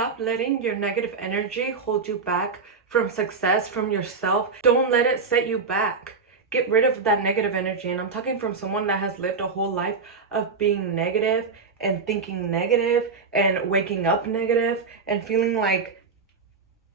Stop letting your negative energy hold you back from success, from yourself. Don't let it set you back. Get rid of that negative energy. And I'm talking from someone that has lived a whole life of being negative and thinking negative and waking up negative and feeling like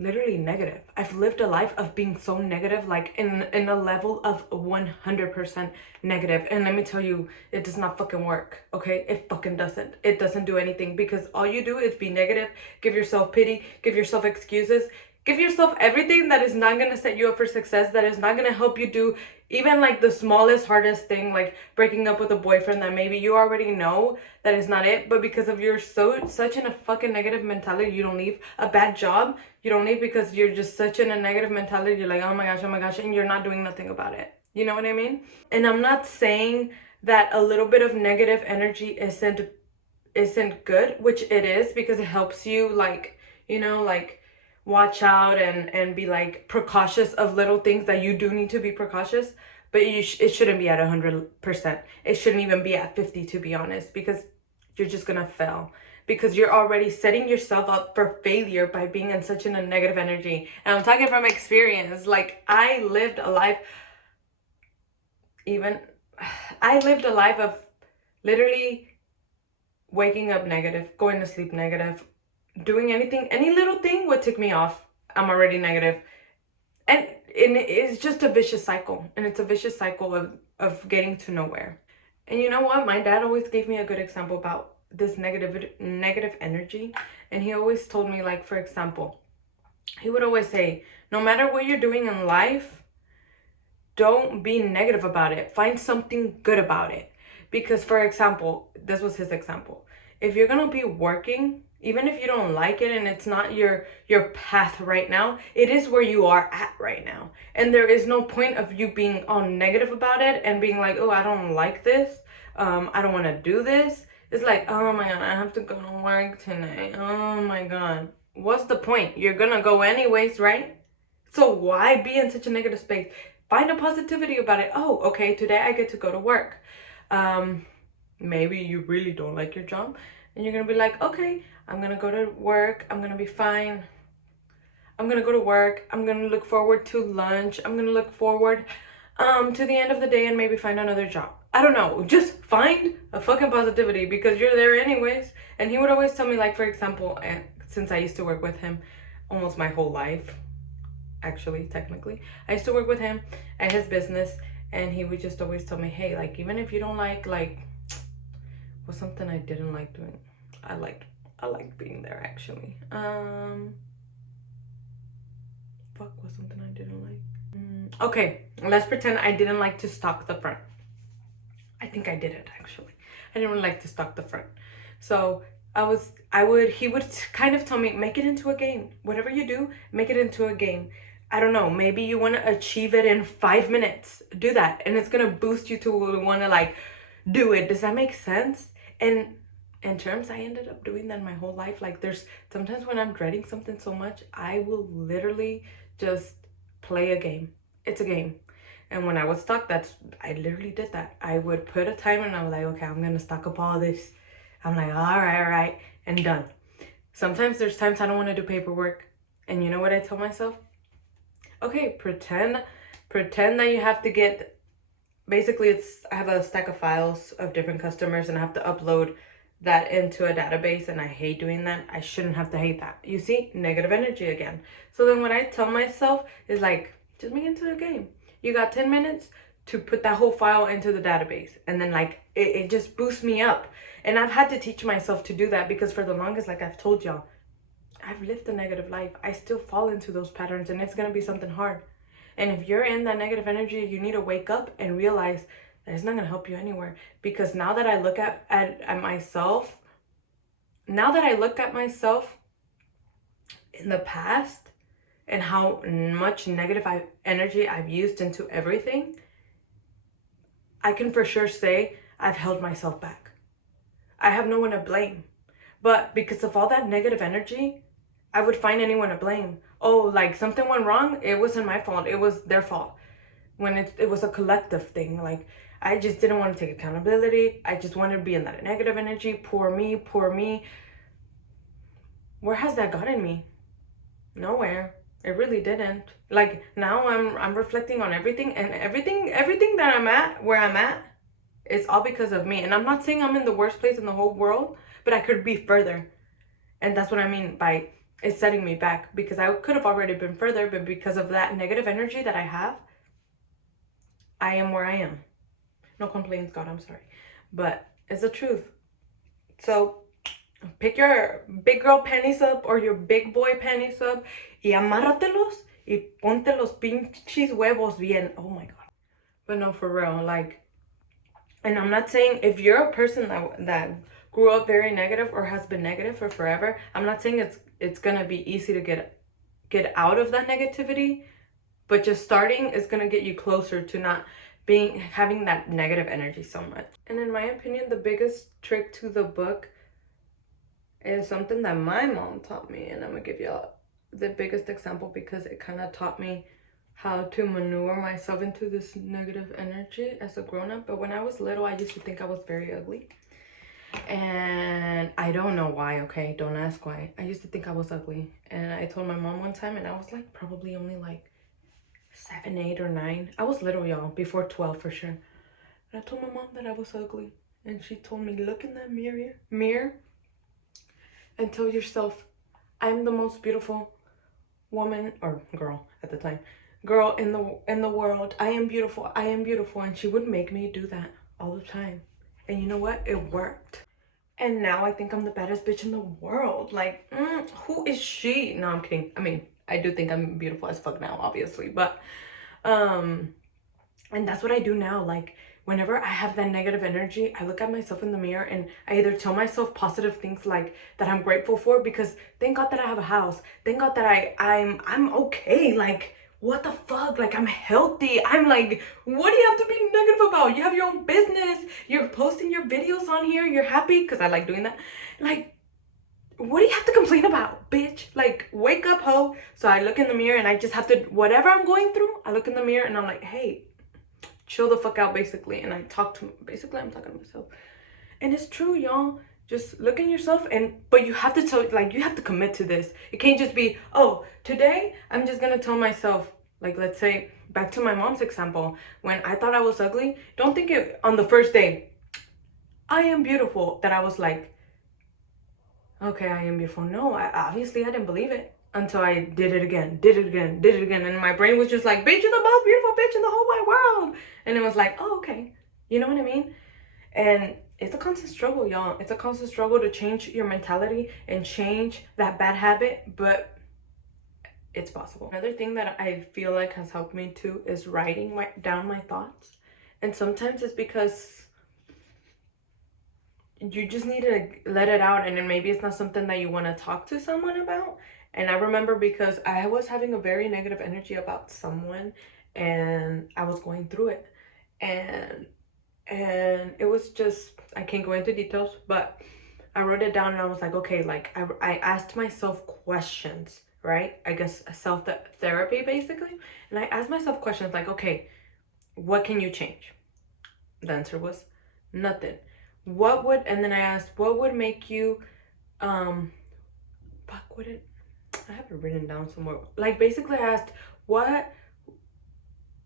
literally negative. I've lived a life of being so negative, like in a level of 100% negative. And let me tell you, it does not fucking work, okay? It fucking doesn't. It doesn't do anything, because all you do is be negative, give yourself pity, give yourself excuses, give yourself everything that is not gonna set you up for success, that is not gonna help you do even like the smallest, hardest thing, like breaking up with a boyfriend that maybe you already know that is not it, but because of you're such in a fucking negative mentality, you don't leave. A bad job, you don't leave because you're just such in a negative mentality. You're like, oh my gosh, and you're not doing nothing about it. You know what I mean? And I'm not saying that a little bit of negative energy isn't good, which it is, because it helps you, like, you know, like watch out and be like precautious of little things that you do need to be precautious, but it shouldn't be at 100%. It shouldn't even be at 50, to be honest, because you're just gonna fail, because you're already setting yourself up for failure by being in such a negative energy. And I'm talking from experience. Like, I lived a life of literally waking up negative, going to sleep negative, doing anything, any little thing would tick me off. I'm already negative. And it's just a vicious cycle. And it's a vicious cycle of getting to nowhere. And you know what? My dad always gave me a good example about this negative energy. And he always told me, like, for example, he would always say, no matter what you're doing in life, don't be negative about it. Find something good about it. Because, for example, this was his example. If you're going to be working, even if you don't like it and it's not your path right now, it is where you are at right now. And there is no point of you being all negative about it and being like, oh, I don't like this. I don't want to do this. It's like, oh my God, I have to go to work tonight. Oh my God. What's the point? You're going to go anyways, right? So why be in such a negative space? Find a positivity about it. Oh, okay, today I get to go to work. Maybe you really don't like your job and you're gonna be like, okay, I'm gonna go to work, I'm gonna be fine, I'm gonna go to work, I'm gonna look forward to lunch, I'm gonna look forward to the end of the day and maybe find another job. I don't know, just find a fucking positivity, because you're there anyways. And he would always tell me, like, for example, and since I used to work with him almost my whole life, actually, technically, I used to work with him at his business, and he would just always tell me, hey, like, even if you don't like was something I didn't like doing. I liked being there, actually. Fuck, was something I didn't like. Okay, let's pretend I didn't like to stock the front. I think I did it, actually. I didn't really like to stock the front. So he would kind of tell me, make it into a game. Whatever you do, make it into a game. I don't know, maybe you want to achieve it in 5 minutes. Do that. And it's going to boost you to want to, like, do it. Does that make sense? And in terms, I ended up doing that my whole life. Like, there's sometimes when I'm dreading something so much, I will literally just play a game. It's a game. And when I was stuck, I literally did that. I would put a timer and I was like, okay, I'm going to stock up all this. I'm like, all right, and done. Sometimes there's times I don't want to do paperwork. And you know what I tell myself? Okay, pretend that you have to get, basically I have a stack of files of different customers and I have to upload that into a database, and I hate doing that. I shouldn't have to hate that. You see, negative energy again. So then what I tell myself is, like, just make it into a game. You got 10 minutes to put that whole file into the database, and then, like, it just boosts me up. And I've had to teach myself to do that, because for the longest, like I've told y'all, I've lived a negative life. I still fall into those patterns, and it's going to be something hard. And if you're in that negative energy, you need to wake up and realize that it's not going to help you anywhere. Because now that I look at myself, in the past and how much negative energy I've used into everything, I can for sure say I've held myself back. I have no one to blame. But because of all that negative energy, I would find anyone to blame. Oh, like, something went wrong, it wasn't my fault, it was their fault. When it was a collective thing. Like, I just didn't want to take accountability. I just wanted to be in that negative energy. Poor me. where has that gotten me? Nowhere. It really didn't. Like now I'm reflecting on everything, and everything that I'm at, where I'm at, it's all because of me. And I'm not saying I'm in the worst place in the whole world, but I could be further. And that's what I mean by it's setting me back, because I could have already been further, but because of that negative energy that I have, I am where I am. No complaints, God, I'm sorry. But it's the truth. So pick your big girl panties up or your big boy panties up y amárratelos y ponte los pinches huevos bien. Oh my God. But no, for real, like, and I'm not saying if you're a person that grew up very negative or has been negative for forever, I'm not saying it's gonna be easy to get out of that negativity, but just starting is gonna get you closer to not having that negative energy so much. And in my opinion, the biggest trick to the book is something that my mom taught me, and I'm gonna give y'all the biggest example because it kind of taught me how to maneuver myself into this negative energy as a grown-up. But when I was little, I used to think I was very ugly, and I don't know why. Okay, don't ask why. I used to think I was ugly, and I told my mom one time, and I was like probably only like 7, 8, or 9. I was little, y'all, before 12 for sure. And I told my mom that I was ugly, and she told me, look in that mirror and tell yourself, I'm the most beautiful woman or girl at the time, girl in the world. I am beautiful. I am beautiful. And she would make me do that all the time. And you know what? It worked. And now I think I'm the baddest bitch in the world. Like, who is she? No, I'm kidding. I mean, I do think I'm beautiful as fuck now, obviously. But, and that's what I do now. Like, whenever I have that negative energy, I look at myself in the mirror and I either tell myself positive things like that I'm grateful for, because thank God that I have a house. Thank God that I'm okay. Like, what the fuck? Like, I'm healthy. I'm like, what do you have to be negative about? You have your own business. You're posting your videos on here. You're happy, because I like doing that. Like, what do you have to complain about, bitch? Like, wake up, ho. So I look in the mirror and I just have to, whatever I'm going through, I look in the mirror and I'm like, hey, chill the fuck out, basically. And I talk to, basically I'm talking to myself. And it's true, y'all. Just look in yourself, but you have to you have to commit to this. It can't just be, oh, today I'm just gonna tell myself, like, let's say back to my mom's example, when I thought I was ugly, don't think it on the first day, I am beautiful, that I was like, okay, I am beautiful. No, obviously I didn't believe it until I did it again. And my brain was just like, bitch, you're the most beautiful bitch in the whole wide world. And it was like, oh, okay. You know what I mean? And it's a constant struggle, y'all. It's a constant struggle to change your mentality and change that bad habit, but it's possible. Another thing that I feel like has helped me too is writing down my thoughts. And sometimes it's because you just need to let it out, and then maybe it's not something that you want to talk to someone about. And I remember because I was having a very negative energy about someone, and I was going through it, and it was just, I can't go into details, but I wrote it down and I was like, okay, like I asked myself questions, right? I guess self-therapy basically. And I asked myself questions like, okay, what can you change? The answer was nothing. And then I asked, what would make you, I have it written down somewhere. Like, basically I asked, what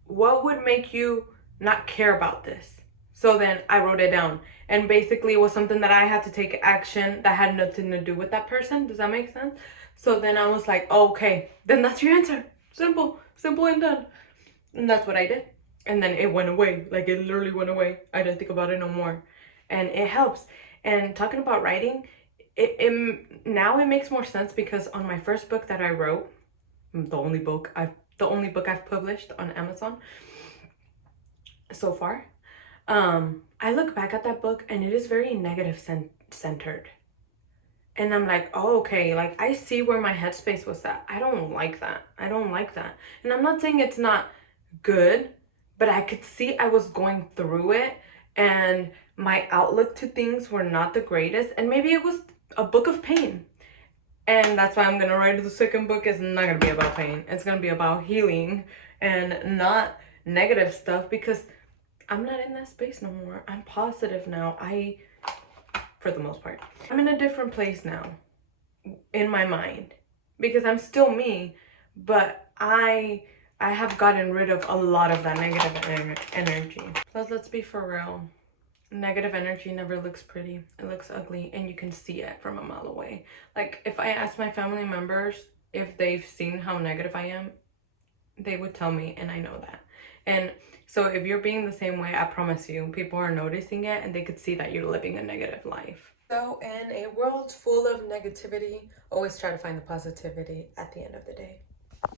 would make you not care about this? So then I wrote it down, and basically it was something that I had to take action that had nothing to do with that person. Does that make sense? So then I was like, oh, okay, then that's your answer. Simple and done. And that's what I did. And then it went away. Like, it literally went away. I didn't think about it no more. And it helps. And talking about writing, now it makes more sense, because on my first book that I wrote, the only book I've published on Amazon so far, I look back at that book and it is very negative centered. And I'm like, oh, okay, like I see where my headspace was at. I don't like that. And I'm not saying it's not good, but I could see I was going through it, and my outlook to things were not the greatest. And maybe it was a book of pain. And that's why I'm gonna write the second book. It's not gonna be about pain. It's gonna be about healing and not negative stuff, because I'm not in that space no more. I'm positive now. For the most part, I'm in a different place now. in my mind, because I'm still me, but I have gotten rid of a lot of that negative energy. Plus, let's be for real. Negative energy never looks pretty. It looks ugly, and you can see it from a mile away. Like, if I ask my family members if they've seen how negative I am, they would tell me, and I know that. And so if you're being the same way, I promise you, people are noticing it, and they could see that you're living a negative life. So in a world full of negativity, always try to find the positivity at the end of the day.